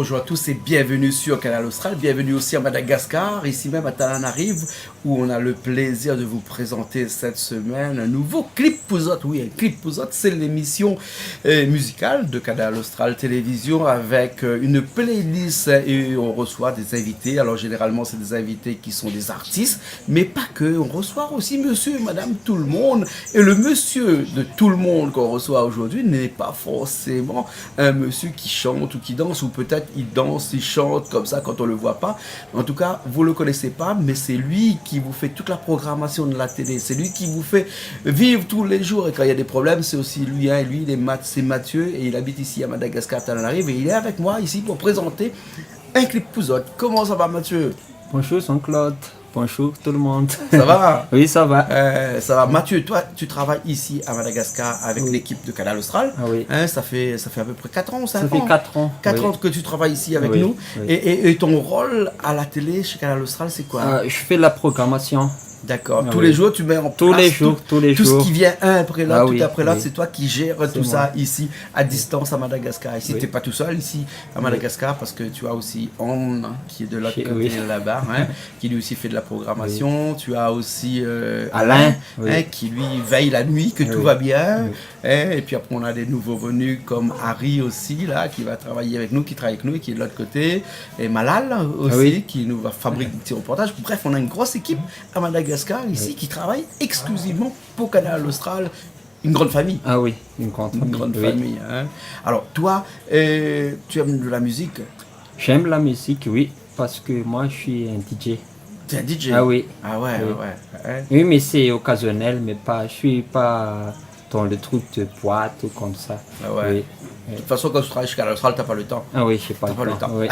bonjour à tous et bienvenue sur Canal Austral, bienvenue aussi à Madagascar, ici même à Tananarive, où on a le plaisir de vous présenter cette semaine un nouveau Clip Pouzotte. Oui, un Clip Pouzotte, c'est l'émission musicale de Canal Austral Télévision avec une playlist et on reçoit des invités. Alors généralement c'est des invités qui sont des artistes, mais pas que, on reçoit aussi monsieur et madame tout le monde. Et le monsieur de tout le monde qu'on reçoit aujourd'hui n'est pas forcément un monsieur qui chante ou qui danse, ou peut-être il danse, il chante comme ça quand on le voit pas. En tout cas, vous le connaissez pas, mais c'est lui qui vous fait toute la programmation de la télé. C'est lui qui vous fait vivre tous les jours. Et quand il y a des problèmes, c'est aussi lui. Hein. Lui, c'est Mathieu et il habite ici à Madagascar, Tananarive. Et il est avec moi ici pour présenter un Clip Pouzotte. Comment ça va, Mathieu? Bonjour, Jean-Claude. Bonjour tout le monde. Ça va? Oui, ça va. Ça va. Mathieu, toi, tu travailles ici à Madagascar avec l'équipe de Canal Austral. Ah, oui. Hein, ça fait à peu près 4 ans, 5 ans. Ça fait 4 ans. 4 ans que tu travailles ici avec nous. Oui. Et ton rôle à la télé chez Canal Austral, c'est quoi? Je fais la programmation. D'accord. Tous les jours, tu mets en place tous les jours. Tout ce qui vient un après l'autre, tout après l'autre, c'est toi qui gères tout ça ici, à distance à Madagascar. Ici, tu n'es pas tout seul ici à Madagascar parce que tu as aussi On, qui est de l'autre côté là-bas, hein, qui lui aussi fait de la programmation. Tu as aussi Alain, hein, qui lui veille la nuit, que tout va bien. Hein, et puis après, on a des nouveaux venus comme Harry aussi, là, qui va travailler avec nous, qui travaille avec nous et qui est de l'autre côté. Et Malal aussi, qui nous va fabriquer des petits reportages. Bref, on a une grosse équipe à Madagascar ici qui travaille exclusivement pour Canal Austral, une grande famille. Ah oui, une grande famille. Hein. Alors toi, tu aimes de la musique? J'aime la musique, oui, parce que moi je suis un DJ. Tu es un DJ? Ah oui. Ah ouais, oui. Ouais. Hein? Oui, mais c'est occasionnel, mais pas, je suis pas dans le truc de boîte ou comme ça. Ah ouais. Oui. De toute façon, quand tu travailles chez Canal Austral, tu n'as pas le temps. Ah oui, je n'ai pas le temps. Oui.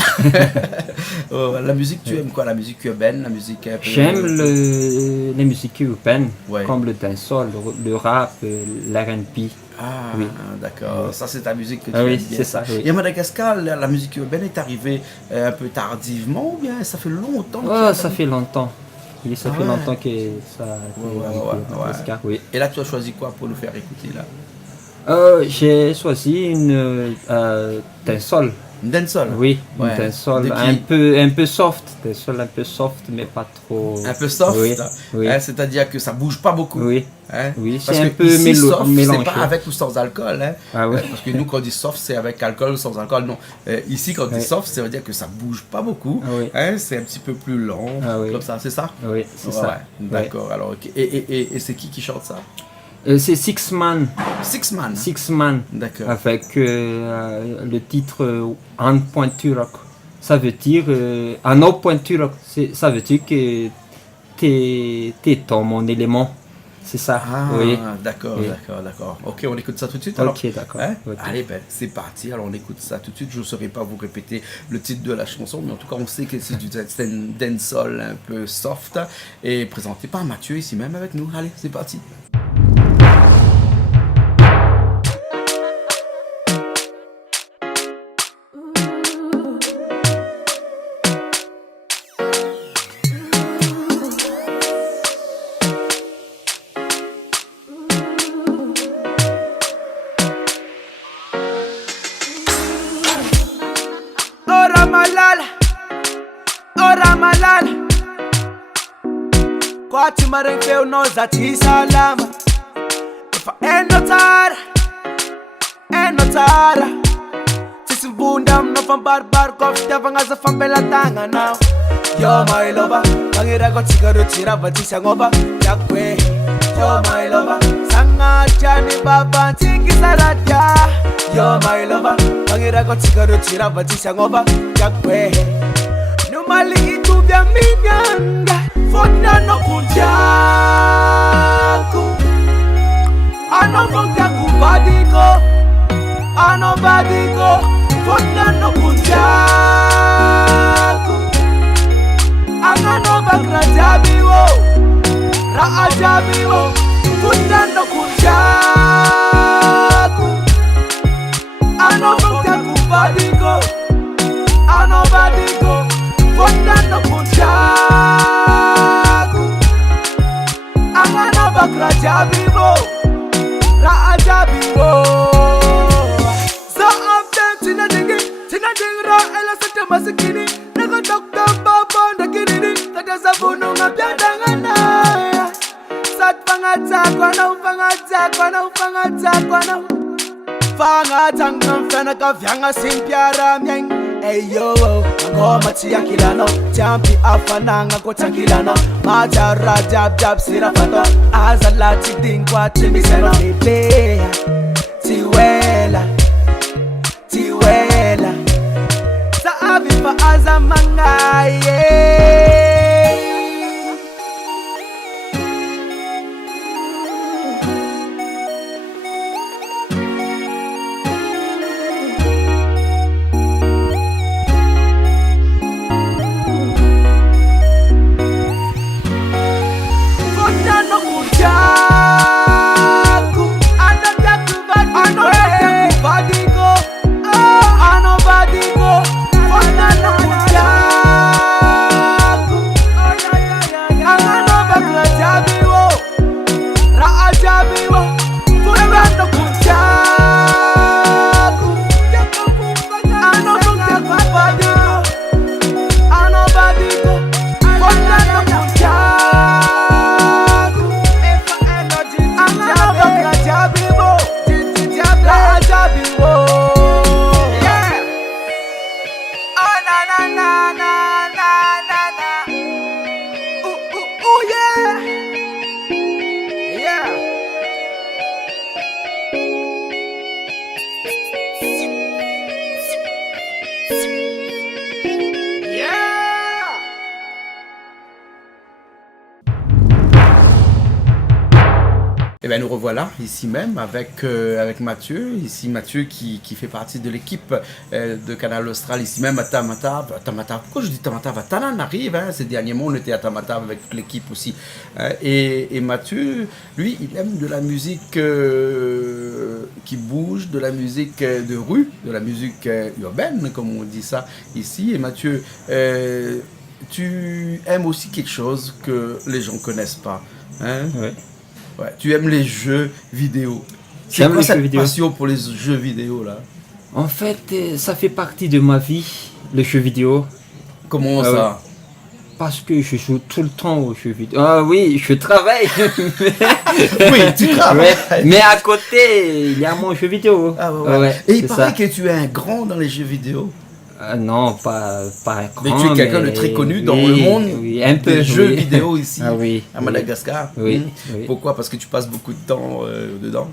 La musique, tu aimes quoi? La musique urbaine, la musique... J'aime les musiques urbaines, comme le dancehall, le rap, l'R&B. Ah, oui. D'accord. Ça, c'est ta musique que tu aimes bien. C'est ça. Oui. Et à Madagascar, la musique urbaine est arrivée un peu tardivement ou bien ça fait longtemps? Ça fait longtemps. Oui, ça fait longtemps que ça a été Madagascar, oui. Et là, tu as choisi quoi pour nous faire écouter là? J'ai choisi une dancehall. Une dancehall? Oui, une dancehall un peu soft. Dancehall un peu soft, mais pas trop... Un peu soft? Oui. Hein, c'est-à-dire que ça bouge pas beaucoup? Oui. Hein? Oui, c'est un peu mélangé. C'est pas avec ou sans alcool. Hein? Ah, oui. Parce que nous, quand on dit soft, c'est avec alcool ou sans alcool. Non. Ici, quand on dit soft, ça veut dire que ça bouge pas beaucoup. Hein? C'est un petit peu plus lent. Comme ça, c'est ça? Oui, c'est ça. D'accord. Alors, et c'est qui chante ça? C'est Six Man. Six Man? Six Man. D'accord. Avec le titre En Pointure. Ça veut dire En Pointure. Ça veut dire que t'es dans mon élément. C'est ça. Ah, oui. D'accord. Ok, on écoute ça tout de suite alors. Ok, d'accord. Hein? Allez, c'est parti. Alors, on écoute ça tout de suite. Je ne saurais pas vous répéter le titre de la chanson, mais en tout cas, on sait que c'est une dancehall un peu soft et présenté par Mathieu ici même avec nous. Allez, c'est parti. Malala kwathi marempe unozathi salama fa enotara sisimbunda mnofambarbar kofta ngaza fambela tanga now yo my lover bangira kothika rothira bathisa ngoba yakwe yo my lover sangajani baba tingisa radya yo my lover bangira kothika rothira bathisa ngoba yakwe Numali itu vya minyanga Fona no kunjaku Ano fonjaku badiko Ano badiko Fona no kunjaku Angano bakra jabiwo Raa jabiwo Fona no kunjaku Ano fonjaku badiko Ano badiko Fona no kunjaku Angana bakra jabibo Ra ajabibo So often tina dingi ra ela kwana ufanga kwana fanga tanga fana ka vyanga simpiara myeng eyo ngoma tiyakilano champi afananga ko tangilano majara jab jab sira fato azalati dingwa timiseno bebe tiwela tiwela sa aviva azamangaye Eh bien, nous revoilà ici même avec Mathieu. Ici, Mathieu qui fait partie de l'équipe de Canal Austral, ici même à Tamatave. Pourquoi je dis Tamatave? Tananarive, hein, ces derniers mois, on était à Tamatave avec toute l'équipe aussi. Et Mathieu, lui, il aime de la musique qui bouge, de la musique de rue, de la musique urbaine, comme on dit ça ici. Et Mathieu, tu aimes aussi quelque chose que les gens ne connaissent pas. Hein? Ouais. Ouais, tu aimes les jeux vidéo. C'est quoi cette passion pour les jeux vidéo là? En fait, ça fait partie de ma vie, le jeu vidéo. Comment ça? Ouais. Parce que je joue tout le temps aux jeux vidéo. Ah oui, je travaille. Oui, tu travailles. Mais à côté, il y a mon jeu vidéo. Ah ouais. Ouais, et il paraît que tu es un grand dans les jeux vidéo. Non, pas un grand. Mais tu es quelqu'un de très connu dans le monde des jeux vidéo ici à Madagascar. Oui. Pourquoi? Parce que tu passes beaucoup de temps dedans.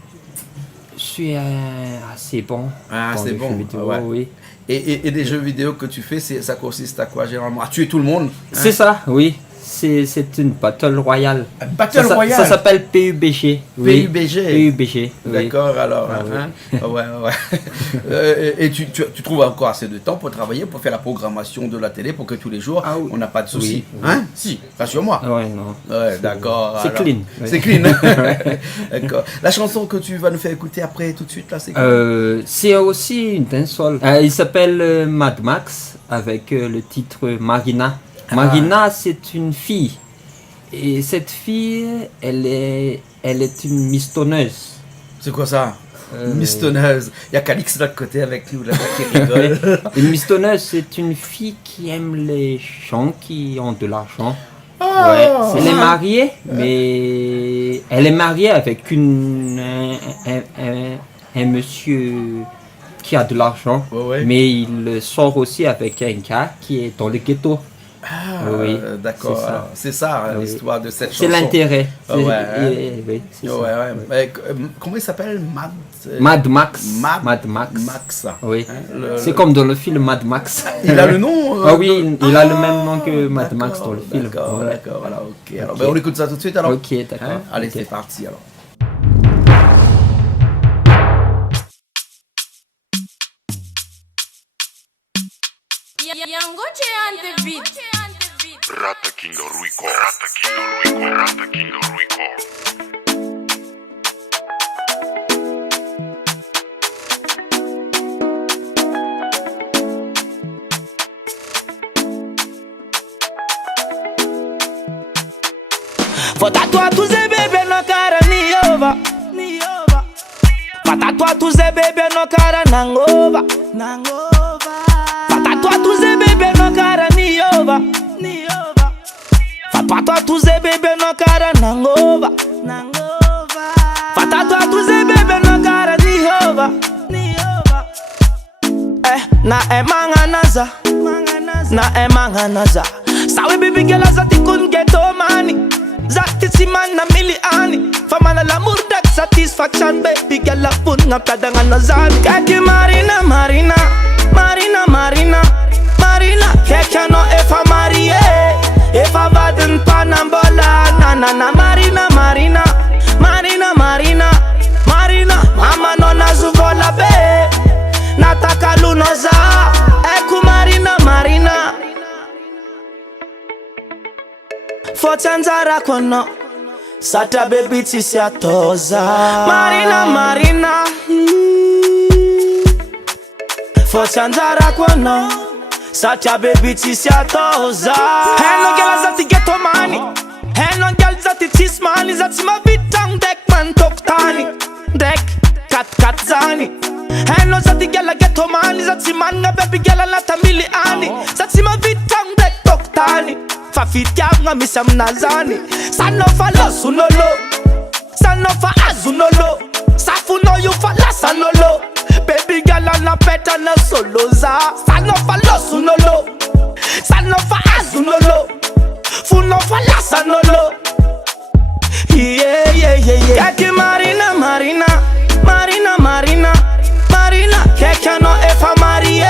Je suis assez bon. Ah, c'est bon. Vidéo, ouais. Oui. Et des jeux vidéo que tu fais, ça consiste à quoi généralement? À tuer tout le monde? C'est ça, oui. C'est une battle royale. Battle royale. Ça s'appelle PUBG. Oui. PUBG. D'accord, alors. Oui. Ouais. Et tu trouves encore assez de temps pour travailler, pour faire la programmation de la télé, pour que tous les jours, on n'a pas de soucis. Oui. Hein? Si, rassure-moi. Ouais, non. Ouais, d'accord. C'est clean. C'est clean. D'accord. La chanson que tu vas nous faire écouter après, tout de suite, là, c'est quoi? C'est aussi une dancehall. Il s'appelle Mad Max avec le titre Marina. Marina, c'est une fille. Et cette fille, elle est une mistonneuse. C'est quoi ça? Mistonneuse. Il y a Calix de l'autre côté avec nous, là-bas, qui rigole. Une mistonneuse, c'est une fille qui aime les gens qui ont de l'argent. Oh, ouais. Elle est mariée, mais elle est mariée avec un monsieur qui a de l'argent. Ouais. Mais il sort aussi avec un gars qui est dans le ghetto. Ah, oui, d'accord. C'est ça, l'histoire de cette chanson. C'est l'intérêt. Oui, c'est ça. Ouais. Comment il s'appelle? Mad Max. Mad Max. Oui. Hein, c'est comme dans le film Mad Max. Il a le nom Ah oui, il a le même nom que Mad Max dans le film. D'accord, alors ok. Alors, on écoute ça tout de suite alors. Ok, d'accord. Hein? Allez, c'est parti alors. Yangoche on the beat. Rata King Rata King Vou tatuar tu Zé bebê na cara, Niova. Vou tatuar tu Zé bebê na cara, Nangova. Vou tatuar tu Zé bebê na cara, Niova. Vou tatuar tu Zé bebê na cara, Nangova. Fata tua tuze bebe no cara ni hova. Na emanganaza, na emanganaza. Sawe baby girl zati kun get money. Zati si man na miliani. Famana l'amour that satisfaction baby girl la pun ngapta dengan nazani. Kaki Marina, Marina, Marina, Marina, Marina. Keke no efa marie, efa vaden panambola. Na na na Marina, Marina, Marina, Marina, Marina. Mama no nazuvola be. Nataka lunoza, eku Marina, Marina. Fotanzara kono, sata baby tisi atoza. Marina, Marina. Fotanzara kono, sata baby tisi atoza. Hello girl zati get money. Hello girl zati tis money. Zati ma bitang dek man toktani. Dek kat zani. Hello zati girl get money. Zati man na baby girl la tamiliani. Zati ma bitang dek toktani. Fafitia nga misam nazani. Sanofa lo sunolo. Sanofa azunolo. Safuno you fa la sanolo. Baby girl na peta na soloza. Sanofa lo sunolo. Sanofa azunolo. Funo fa la sanolo. Yeah, yeah, yeah, yeah. Keke Marina, Marina, Marina, Marina, Marina. Keke no efa marie,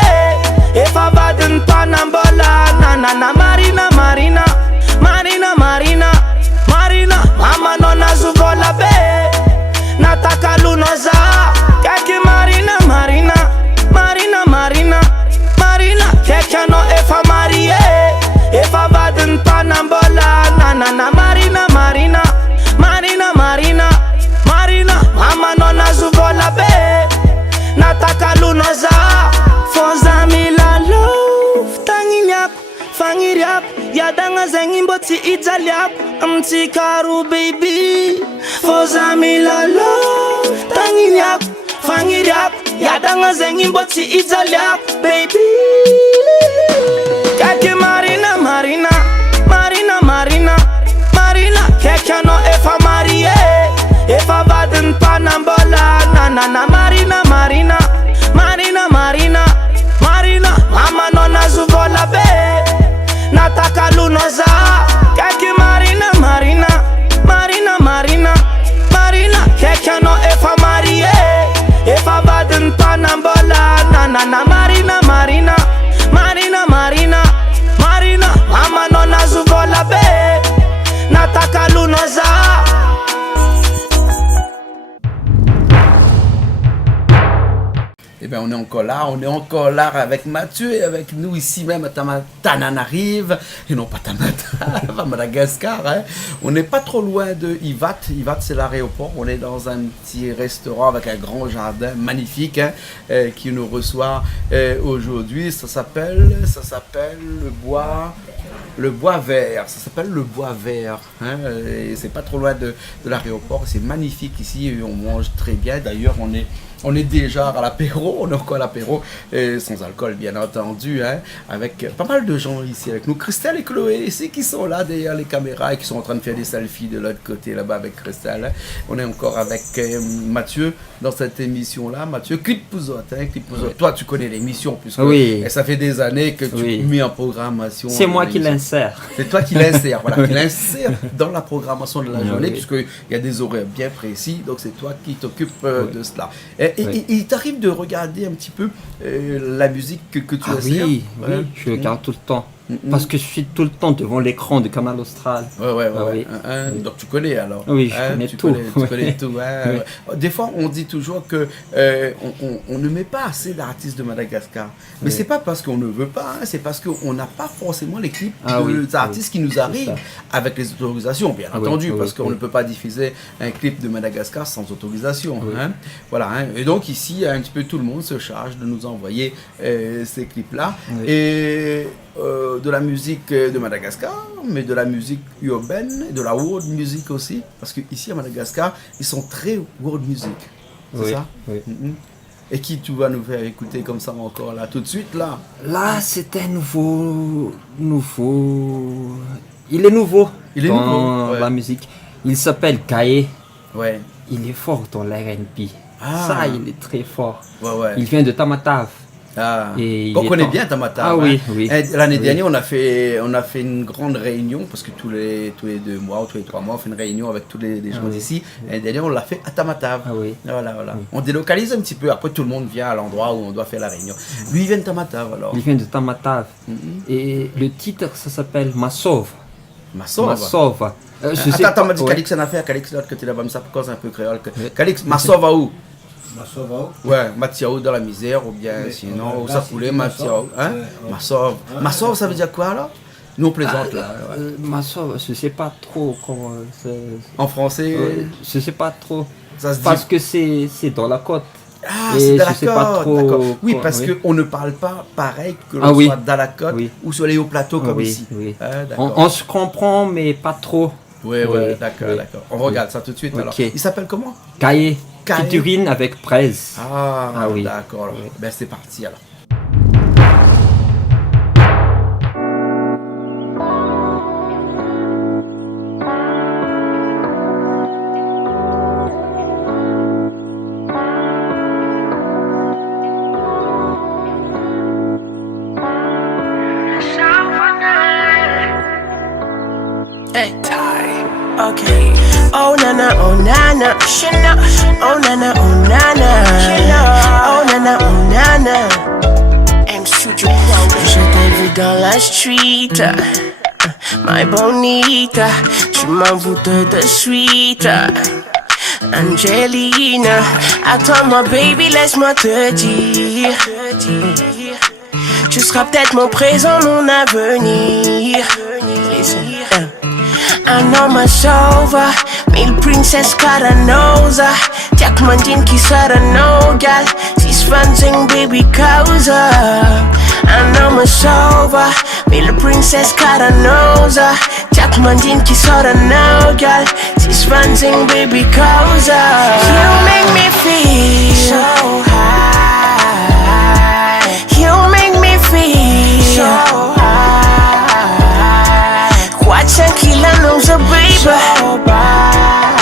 efa vaden panambola. Na na na Marina, Marina, Marina, Marina, Marina. Mama no nazuvola be. Nataka lunoza. Keke Marina, Marina, Marina, Marina, Marina. Keke no efa marie, efa vaden panambola. Na na na Marina, Marina, Marina, Marina, Marina. Mama no nazuvola be. Nataka lunoza. Fonza mila love tanginyap fangiriap yadanga zengimboti italiap amtikaru baby. Fonza mila love tanginyap fangiriap yadanga zengimboti italiap baby. Keke Marina, Marina, Marina, Marina, Marina. Keke no efa marie, efa vaden panambola. Na na na Marina, Marina, Marina, Marina, Marina. Mama no nazuvola be. Nataka lunoza. Keke Marina, Marina, Marina, Marina, Marina. Keke no efa marie, efa vaden panambola. Na na na Marina, Marina, Marina, Marina, Marina. Mama no nazuvola be. Nataka lunoza. Eh bien, on est encore là avec Mathieu et avec nous ici même à Tananarive, et non pas Tamata, à Madagascar. Hein. On n'est pas trop loin de Ivat. Ivat, c'est l'aéroport. On est dans un petit restaurant avec un grand jardin magnifique hein, qui nous reçoit aujourd'hui. Ça s'appelle le bois vert. Ça s'appelle le bois vert. Hein, et c'est pas trop loin de l'aéroport. C'est magnifique ici et on mange très bien. D'ailleurs, on est déjà à l'apéro, on est encore à l'apéro, sans alcool bien entendu, hein, avec pas mal de gens ici avec nous. Christelle et Chloé ici qui sont là derrière les caméras et qui sont en train de faire des selfies de l'autre côté là-bas avec Christelle. Hein. On est encore avec Mathieu dans cette émission-là. Mathieu, Clip Pouzotte, hein, Clip Pouzotte. Oui. Toi, tu connais l'émission puisque ça fait des années que tu mets en programmation. C'est moi qui l'insère. C'est toi qui l'insère, voilà, qui l'insère dans la programmation de la journée puisqu'il y a des horaires bien précis, donc c'est toi qui t'occupes de cela. Et il t'arrive de regarder un petit peu la musique que tu as Oui, je regarde tout le temps. Parce que je suis tout le temps devant l'écran de Canal Austral. Ouais. Donc tu connais alors. Oui, je connais tout. Tu connais tout. Hein. Oui. Des fois, on dit toujours que on ne met pas assez d'artistes de Madagascar. Mais c'est pas parce qu'on ne veut pas, hein, c'est parce qu'on n'a pas forcément les clips des artistes qui nous arrivent avec les autorisations, bien entendu, parce qu'on ne peut pas diffuser un clip de Madagascar sans autorisation. Hein. Voilà. Hein. Et donc ici, un petit peu tout le monde se charge de nous envoyer ces clips-là. Et de la musique de Madagascar, mais de la musique urbaine, de la world music aussi, parce qu'ici à Madagascar, ils sont très world music, c'est ça? Oui. Et qui tu vas nous faire écouter comme ça encore là, tout de suite là? Là, c'est un nouveau... Il est nouveau dans la musique. Il s'appelle Kaé. Ouais. il est fort dans l'R&B. Ah. Ça, il est très fort. Ouais. Il vient de Tamatave. Ah. Et il On est connaît en- bien Tamata. Ah oui, oui. L'année Oui. dernière, on a fait une grande réunion parce que tous les 2 mois ou tous les 3 mois, on fait une réunion avec tous les gens oui. d'ici. L'année dernière, on l'a fait à Tamatave. Ah oui. Voilà. Oui. On délocalise un petit peu. Après, tout le monde vient à l'endroit où on doit faire la réunion. Lui, il vient de Tamatave alors. Il vient de Tamatave. Mhm. Et le titre, ça s'appelle Massov. Massov. Massov. Attends, m'a dit ouais. Calix en a fait. Calix, l'autre côté là-bas, mais ça cause un peu créole. Ouais. Calix, Massov à où? Massova. Ouais, Mathiao dans la misère ou bien Mais, sinon, où là, ça c'est coulait, Massov. Mathiao. Hein? Ouais. Massov. Massov, ça veut dire quoi là? Nous on plaisante là. Ouais. Massov, je sais pas trop comment. En français, Je sais pas trop. ça se dit. Parce que c'est dans la côte. Ah, Et c'est je sais pas d'accord, trop d'accord. Oui, quoi, parce oui. qu'on ne parle pas pareil que l'on Ah oui. soit dans la côte Oui. ou sur les hauts plateaux comme oui, ici. oui. Ah, On, d'accord. on se comprend, mais pas trop. Oui, Oui, d'accord, oui. d'accord. On regarde ça tout de suite Ok. alors. Il s'appelle comment? Cahier. Cahier. Featuring avec Prez. Ah, oui. d'accord. alors. Oui. Ben c'est parti alors. Hey, okay. Oh nana, oh nana, Shana. Oh nana, oh nana, oh nana, oh nana. M Studio Quo. Je t'ai vu dans la street, my bonita. Tu m'envoûtes de suite, Angelina. Attends-moi, baby, laisse-moi te dire. Tu seras peut-être mon présent, mon avenir. Listen. I know my sofa, mil princess Caranosa. Jack Mandin Kisara no gal, she's fanzing baby causa. I know my sofa, mil princess Caranosa. Jack Mandin Kisara no gal, she's fanzing baby causa. You make me feel so high. You make me feel so high. Tranquila knows a baby so bad.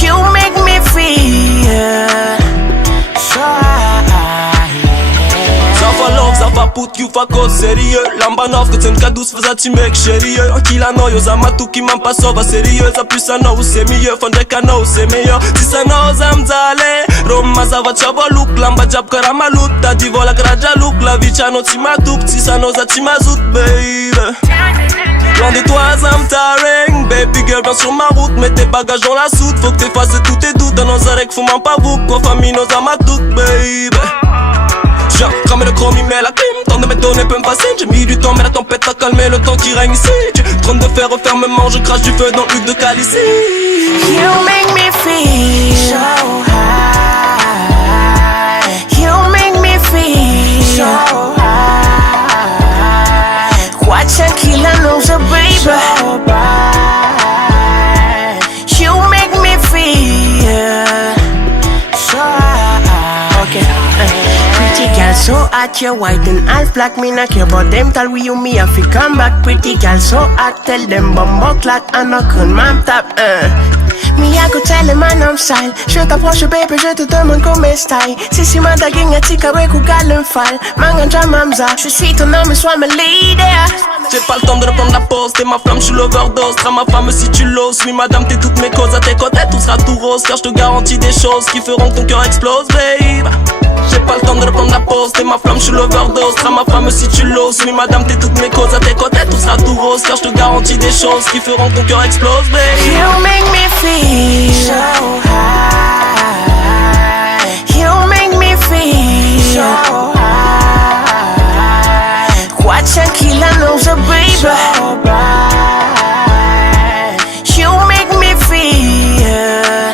You make me feel so high. Zafa love, zafa put you fakos sérieux. Lamba nov, que t'es une cadouce, fais tu mec sérieux. Kila noyo, zamatu qui m'en passe, va sérieux. Ça plus ça no, c'est mieux. Fondé cano, c'est meilleur. Si ça no, zamzale. Roma, zava chava look. Lamba jab karama loot. Ta divo la graja look. La vicha no timatuk. Si ça no, za timazout, baby. Loin de toi, Zamtareng. Baby girl, viens sur ma route. Mets tes bagages dans la soute. Faut que t'effaces tous tes doutes. Dans nos arrêts, faut m'en pas vous. Quoi, famille, nos amatouk, baby. J'ai cramé le chrome, il met la clim. Tant de m'étonner peut me fasciner. J'ai mis du temps, mais la tempête a calmé le temps qui règne ici. Tu train de faire refermement, je crache du feu dans le huc de Calici. You make me feel so high. You make me feel so high. Quoi tranquila knows a baby so bad. You make me feel so high. Okay. Pretty girl so hot, you white and half black. Me not care about them, tell we you me have to come back. Pretty girl so hot, tell them bumbo clack. And I couldn't man tap, Me I go tell them man I'm style. Je t'approche baby, je te demande comment style. Si ma daguing a tika we ku galen fall. Manganja mamza, je suis ton homme, sois ma leader. J'ai pas le temps de reprendre la pause, t'es ma flamme, je suis l'overdose. Sera ma femme si tu l'oses. Oui madame, t'es toutes mes causes, à tes côtés tout sera tout rose. Car je te garantis des choses qui feront que ton cœur explose, babe. J'ai pas le temps de reprendre la pause, t'es ma flamme, je suis l'overdose. Sera ma femme si tu l'oses. Oui madame, t'es toutes mes causes, à tes côtés tout sera tout rose. Car je te garantis des choses qui feront que ton cœur explose, babe. You make me feel so high. You make me feel so high. Quoi tranquila knows a baby so bad. You make me feel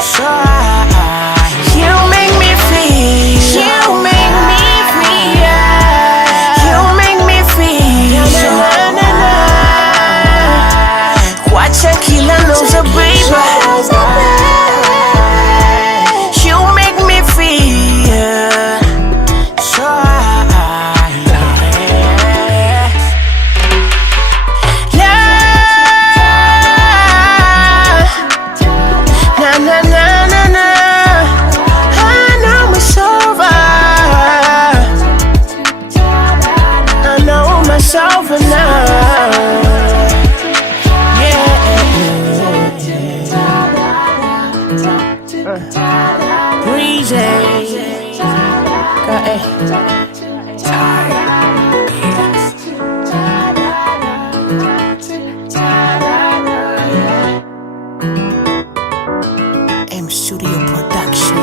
so high. You make me feel. You make me feel. You make me feel so high. Quoi tranquila knows a baby so bad. Breezy. M Studio Production.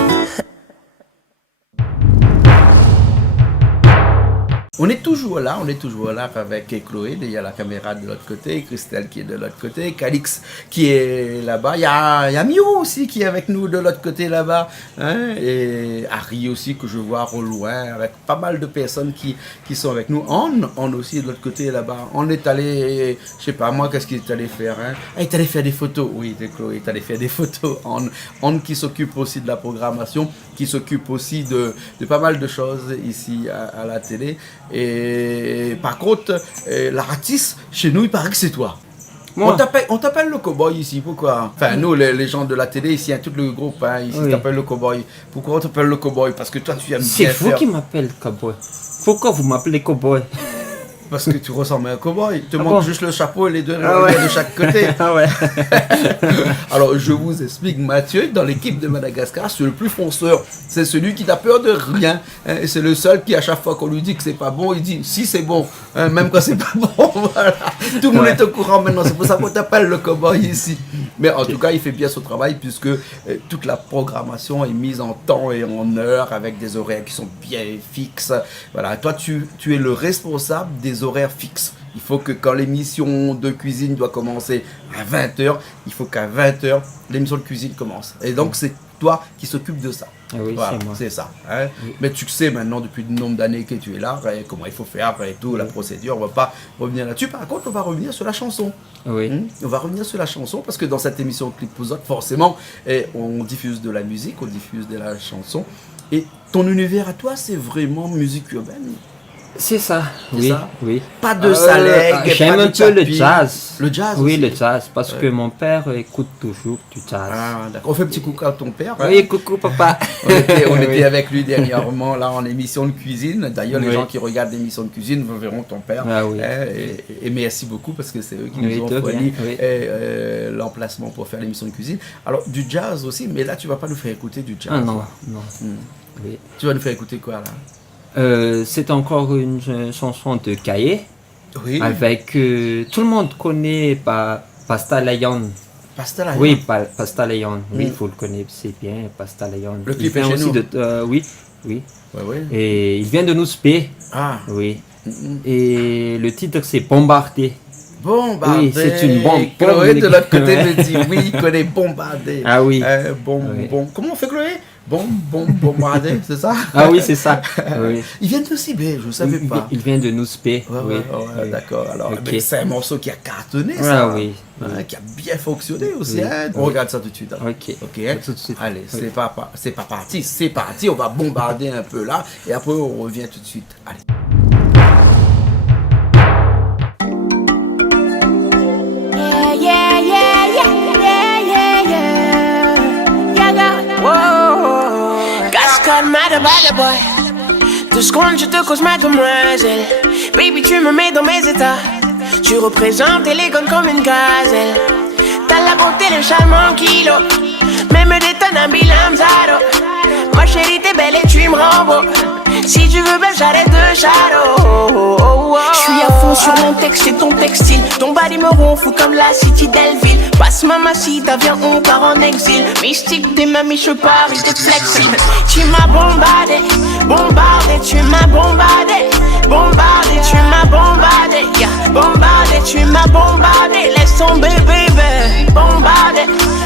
On est toujours là avec Chloé, il y a la caméra de l'autre côté, Christelle qui est de l'autre côté, Calix qui est là-bas, il y a Mio aussi qui est avec nous de l'autre côté là-bas, hein, et Harry aussi que je vois au loin, avec pas mal de personnes qui sont avec nous, On aussi de l'autre côté là-bas, On est allé, je sais pas moi, qu'est-ce qu'il est allé faire, hein? Ah, il est allé faire des photos, oui, Chloé est allé faire des photos, On qui s'occupe aussi de la programmation, qui s'occupe aussi de pas mal de choses ici à la télé. Et par contre, l'artiste, chez nous, il paraît que c'est toi. Moi. On t'appelle le cowboy ici, pourquoi? Enfin, nous, les gens de la télé, ici, tout le groupe, hein, ici, Oui. t'appelle le cowboy. Pourquoi on t'appelle le cowboy? Parce que toi, tu aimes C'est bien vous faire. qui m'appelez cowboy. Pourquoi vous m'appelez cowboy? Parce que tu ressembles à un cowboy. Il te Ah manque bon? juste le chapeau et les deux Ah ouais. de chaque côté. Ah ouais. Alors, je vous explique, Mathieu, dans l'équipe de Madagascar, c'est le plus fonceur. C'est celui qui n'a peur de rien. Hein, et c'est le seul qui, à chaque fois qu'on lui dit que c'est pas bon, il dit si c'est bon. Hein, même quand c'est pas bon, voilà. Tout le monde est au courant maintenant. C'est pour ça qu'on t'appelle le cowboy ici. Mais en tout cas, il fait bien son travail puisque toute la programmation est mise en temps et en heure avec des horaires qui sont bien fixes. Voilà. Toi, tu es le responsable des horaires fixes. Il faut que quand l'émission de cuisine doit commencer à 20h, il faut qu'à 20h, l'émission de cuisine commence. Et donc, c'est toi qui s'occupe de ça. Ah oui, Voilà, c'est moi. c'est ça. Hein. Oui. Mais tu sais maintenant, depuis le nombre d'années que tu es là, et comment il faut faire et tout, la procédure, on va pas revenir là-dessus. Par contre, on va revenir sur la chanson. Oui. On va revenir sur la chanson parce que dans cette émission Clip Pouzotte, forcément, on diffuse de la musique, on diffuse de la chanson. Et ton univers à toi, c'est vraiment musique urbaine. C'est ça, C'est oui, ça? oui. Pas de Salek, J'aime pas un de peu le Chapi. jazz. Le jazz Oui, aussi. le jazz, parce que mon père écoute toujours du jazz. Ah, d'accord. On fait un petit coucou à ton père. hein. Oui, coucou papa. On était Oui. avec lui dernièrement là en émission de cuisine. D'ailleurs, les Oui. gens qui regardent l'émission de cuisine verront ton père. Ah oui. Et merci beaucoup parce que c'est eux qui Oui, nous ont de fourni rien, oui. l'emplacement pour faire l'émission de cuisine. Alors, du jazz aussi, mais là, tu vas pas nous faire écouter du jazz. Ah non, non. Oui. Tu vas nous faire écouter quoi là? C'est encore une chanson de Cahier Oui. avec tout le monde connaît Pasta Lion. Pasta là. Oui, Pasta Lion. Oui, Mm. il faut le connaître, c'est bien Pasta Lion. Le Il clip est vient chez aussi nous. oui, oui. Ouais, ouais. Et il vient de nous spé. Ah. Oui. Et le titre c'est Bombardé. Bombardé. Oui, c'est une bombe. Chloé de l'autre côté me dit oui, il connaît Bombardé. Ah oui. Oui. Comment on fait Chloé? Bombardé, c'est ça? Ah oui, c'est ça. Oui. Ils viennent de Sibé, je ne savais pas. Il vient de nous spé. Ouais, oui. ouais, Oui. d'accord. Alors, Ok. mais c'est un morceau qui a cartonné, ça. Ah oui. Hein, qui a bien fonctionné aussi. Oui. Hein. On regarde ça tout de suite. alors. Ok. Ok. Hein. Tout de suite. Allez, Oui. c'est pas parti. C'est parti. On va bombarder un peu là. Et après, on revient tout de suite. Allez. Yeah, yeah, yeah, yeah, yeah, yeah, yeah, yeah. Whoa. Cascade, mad boy. 2 secondes, je te cause ma demoiselle. Baby, tu me mets dans mes états. Tu représentes élégante comme une gazelle. T'as la beauté, le charmant kilo. Même des tonnes à Bilamzaro. Ma chérie, t'es belle et tu me rends beau. Si tu veux, ben j'arrête de charo. J'suis à fond sur mon texte et ton textile. Ton body me ronfle comme la city d'Elville. Passe mamacita, viens on part en exil. Mystique des mamies, je pars, il est flexible. Tu m'as bombardé, bombardé, tu m'as bombardé. Bombardé, tu m'as bombardé, yeah. Bombardé, tu m'as bombardé. Laisse tomber, baby. Bombardé,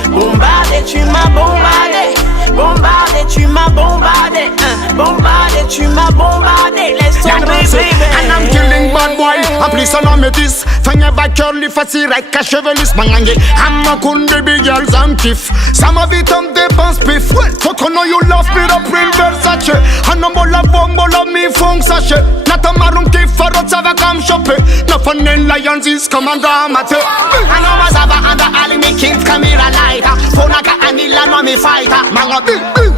bombardé, tu m'as bombardé. Bombardé, tu m'as bombardé. Bombardé, tu m'as bombardé. Laisse tomber, baby. And I'm killing bad boy. En plus on en métis. Fanya vainqueur, lui facile avec un chevelus mangangue. I'm con baby girls en kiff. Ça m'a vite en dépense pif. Faut qu'on know you love me up in Versace. And I'm all a bomb, all of me funk sachet. Not a maroon kiff, for us have a come shopping. No fun in lions is commander amateur. And I'm a zava and the alley me kings camera lighter. Fonaka anila no me fighter. Manga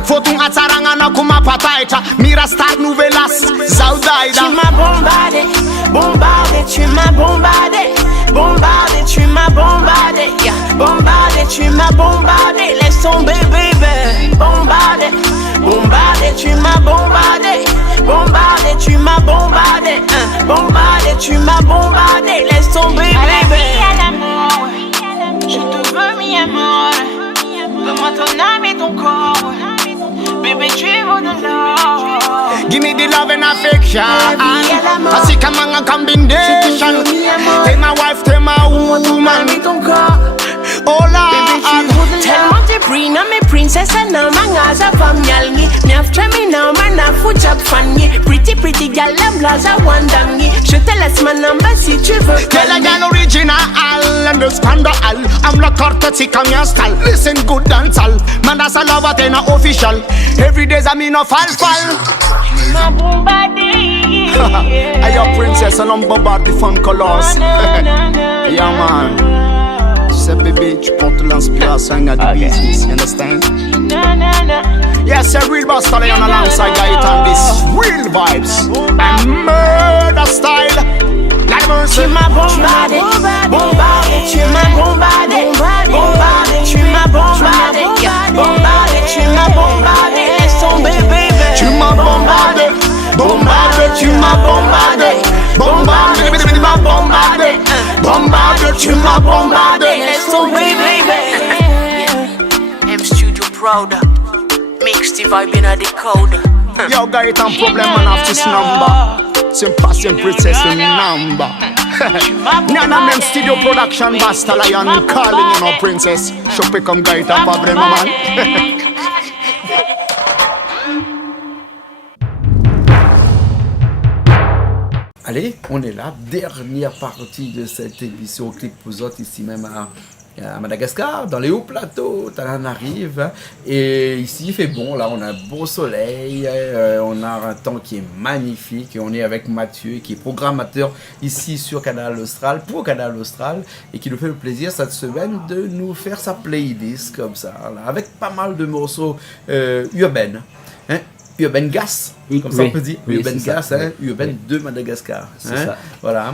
faut ton atsaranga na kuma pataita. Mira star nouvelas, Zaudaida. Tu m'as bombardé, bombardé, tu m'as bombardé. Bombardé, tu m'as bombardé, yeah. Bombardé, tu m'as bombardé. Laisse tomber, baby. Bombardé, bombardé, tu m'as bombardé, laisse tomber, bébé. Je te veux, mi amor. Donne-moi ton âme et ton corps. Bébé, tu veux de l'or. Give me the love and affection. I see come on a combination. T'es ma wife, t'es ma woman. Ton corps. Oh là, Tellement t'es pris, non mais princesse, non mangaza famille. Mi aftrami non mana fuja fanny. Pretty gal la blaza wandami. Je te laisse ma number si tu veux. tell a girl original and the scandal. I'm like courtesy, come your style. Listen good dance all. Man, that's a love at an official. Every day's a me no fall. Ma bombardé. Hey, your princess and I'm bombard the fun colors. Yeah, man. C'est bébé, tu portes l'inspiration à the business, you understand? Yes, a real boss style on alongside guy on this real vibes and murder style. Like mercy. Tu m'as bombardé, bombardé, tu m'as bombardé, bombardé, tu m'as bombardé, bombardé, tu m'as bombardé, laisse tomber, bébé. Tu m'as bombardé, tu m'as bombardé, tu m'as bombardé, tu m'as bombardé, laisse tomber, bébé. M Studio Proud, mix the vibe in a decoder. Yo, guy, it's a problem man of this number. Same princess number. Nana men studio production Basta Lion calling you know princess. Shoppe comme guy, it's a problem man. Allez, on est là, dernière partie de cette émission Clip Pouzotte, ici même à Madagascar, dans les hauts plateaux, on arrive, hein, et ici il fait bon, là on a un beau soleil, on a un temps qui est magnifique, et on est avec Mathieu qui est programmateur ici sur Canal Austral, pour Canal Austral, et qui nous fait le plaisir cette semaine de nous faire sa playlist comme ça, là, avec pas mal de morceaux urbains, hein, urban gas, comme ça on peut dire, urban gas, hein, urban de Madagascar, hein, ça. voilà.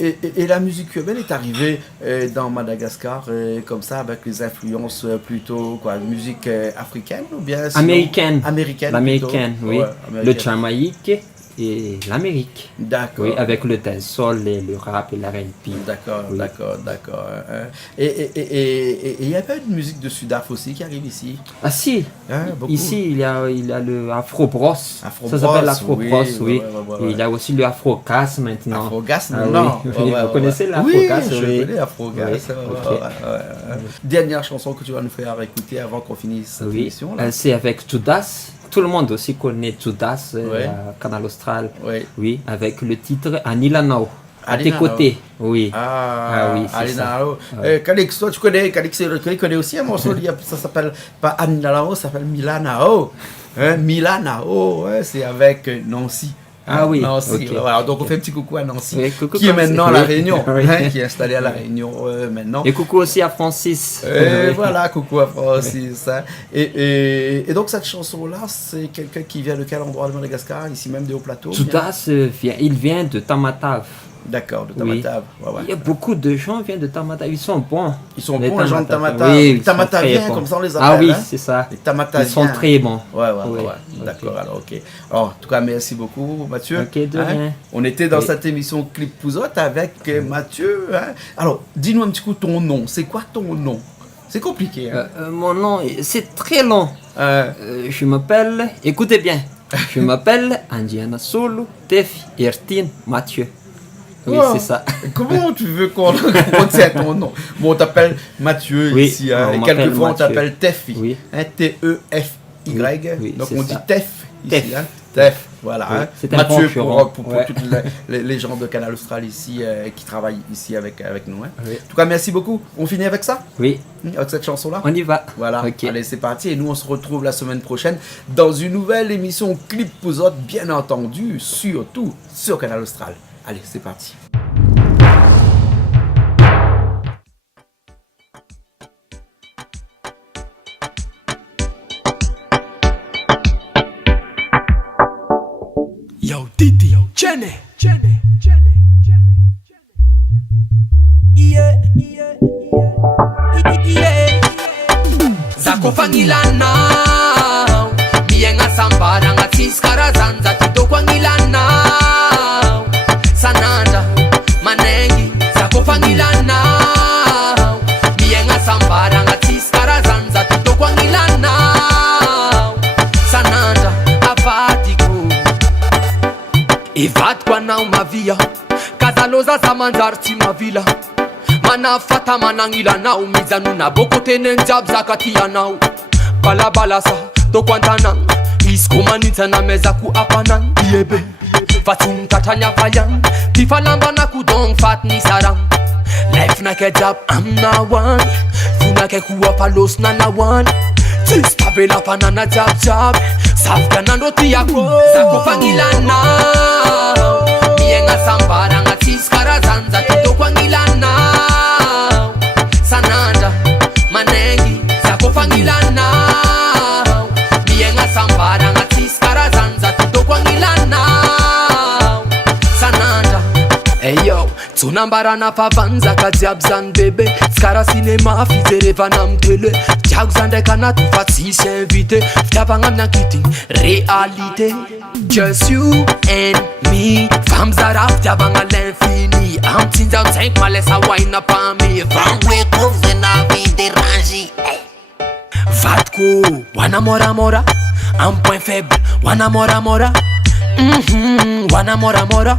Et la musique urbaine est arrivée dans Madagascar comme ça avec les influences plutôt quoi, musique africaine ou bien sinon, Américaine, plutôt. oui, Ouais, le américaine. Jamaïque et l'Amérique. D'accord. Oui, avec le dancehall, le rap et la R&B. D'accord, Oui. d'accord. Hein. Et il y a pas une musique de Sudaf aussi qui arrive ici, Ah si, hein, beaucoup. ici il y a le Afro Bros. Afro Ça Bros, s'appelle Afro oui, Bros, ouais. oui. Et il y a aussi le Afro Gas maintenant. Afrogas, Ah non. oui, vous connaissez l'Afro Oui, Gas, je oui. connais Afrogas. Oui, Ouais, ok. ouais. Dernière chanson que tu vas nous faire écouter avant qu'on finisse cette Oui, émission là. c'est avec Judas. Tout le monde aussi connaît Judas, Ouais. à Canal Austral. Oui. Oui, avec le titre Anilanao. À tes Anilanao. côtés, oui. Ah oui, c'est Alinalao. ça. Calix, toi tu connais, Calix connaît aussi un morceau, ça s'appelle pas Aninalao, ça s'appelle Milanao. Hein, Milanao, ouais, c'est avec Nancy. Ah oui, Nancy. ok. Voilà, donc on fait un petit coucou à Nancy, Oui, coucou qui est Nancy. maintenant à La Oui. Réunion, Oui. hein, qui est installé à La Réunion maintenant. Et coucou aussi à Francis. Et Oui. voilà, coucou à Francis. Hein. Et donc cette chanson-là, c'est quelqu'un qui vient de quel endroit de Madagascar, ici même des Hauts-Plateaux? Judas, il vient de Tamatave. D'accord, de Oui. Tamatave. Ouais, ouais. Il y a beaucoup de gens qui viennent de Tamatave, ils sont bons. Ils sont Les bons, les gens de Tamatave. Tamatave. Oui, Les ils sont Tamataviens, très bons. comme ça on les appelle. Ah oui, hein. c'est ça. Les Ils Tamataviens. sont très bons. Ouais. Oui. D'accord, Ok. alors ok. Alors, en tout cas, merci beaucoup, Mathieu. Ok, de rien. On était dans Oui. cette émission Clip Pouzotte avec Mathieu. Hein. Alors, dis-nous un petit coup ton nom. C'est quoi ton nom? C'est compliqué. Hein. Mon nom, c'est très long. Euh, Je m'appelle, écoutez bien, je m'appelle Andiana Solo Tefi Ertine Mathieu. Oui, wow. c'est ça. Comment tu veux qu'on retient ton nom? Bon, on t'appelle Mathieu Oui, ici. Hein. on Et m'appelle quelquefois, on Mathieu. t'appelle Tefi. Oui. Hein, T-E-F-Y. Oui, Donc, c'est on dit ça. Tef ici. Tef. Hein. Tef, voilà. Oui, Hein. c'est un Mathieu concurrent. pour Ouais. toutes les gens de Canal Austral ici qui travaillent ici avec nous. Hein. Oui. En tout cas, merci beaucoup. On finit avec ça? Oui, Avec cette chanson-là? on y va. Voilà, Ok. allez c'est parti et nous on se retrouve la semaine prochaine dans une nouvelle émission Clip Pouzotte, bien entendu, surtout sur Canal Austral. Allez c'est parti. Yo, Titi, Jenny. zakofangilana miyenga sambara nga tiskarazanza tidokwangilanao Evadiko anao mavia kazaloza za manjary tsy mavila manafata managnilanao mijanona boko tenen jiaby zaka ty anao balabalasa toko antanagna izy ko manintsana mezako apanagna iebe fa tsy mitatrany afa ihany ty falambanako dong fatiny saragna laifinake jiaby aminahoany vonake koa falosina nahoany tsisy tavela-panana jiabijiaby zavika nandro tiako zako fagnilanao miaigna sambaragna tsisy karazany zatitoko agnilanao sanandra manengy zako fagnilanao miaigna sambaragna tsisy karazany zatitoko agnilanao sanandra eyo tsonambarana favany zaka jiaby zany bebe tsy kara cinéma fijerevana amy tele tiago zany ndraiky anaty fa tsisy invité fitiavagna amin'ny ankitiny réalité just you and me fa mizara fitiavagna l'infini amy tsinjaotsaiko malesa waina pame vangoeko venavy dérange vadiko wana moramora amy point faible wana moramora wana moramora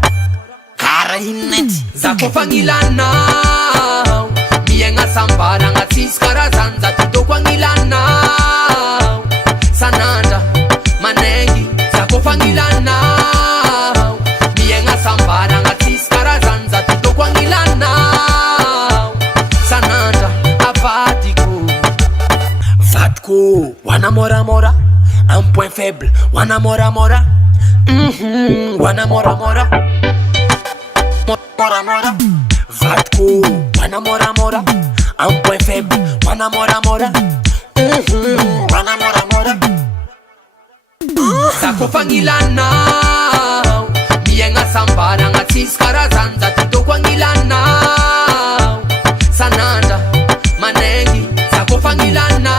kara inety zako fagnilanao miaigna sambaragna tsisy karazany zatitoko agnilanao sanandra manengy zako fagnilanao miaigna sambaragna tsisy karazany zatitoko agnilanao sanandra avadiko vadiko wana moramora amy point faible wana moramora wana moramora mora mora vadiko wana mora mora un point faible wana mora mora wana mora mora zako fagnilanao miaigna sambaragna tsisy karazany zatitoko agnilanao sanandra manengy zako fagnilanao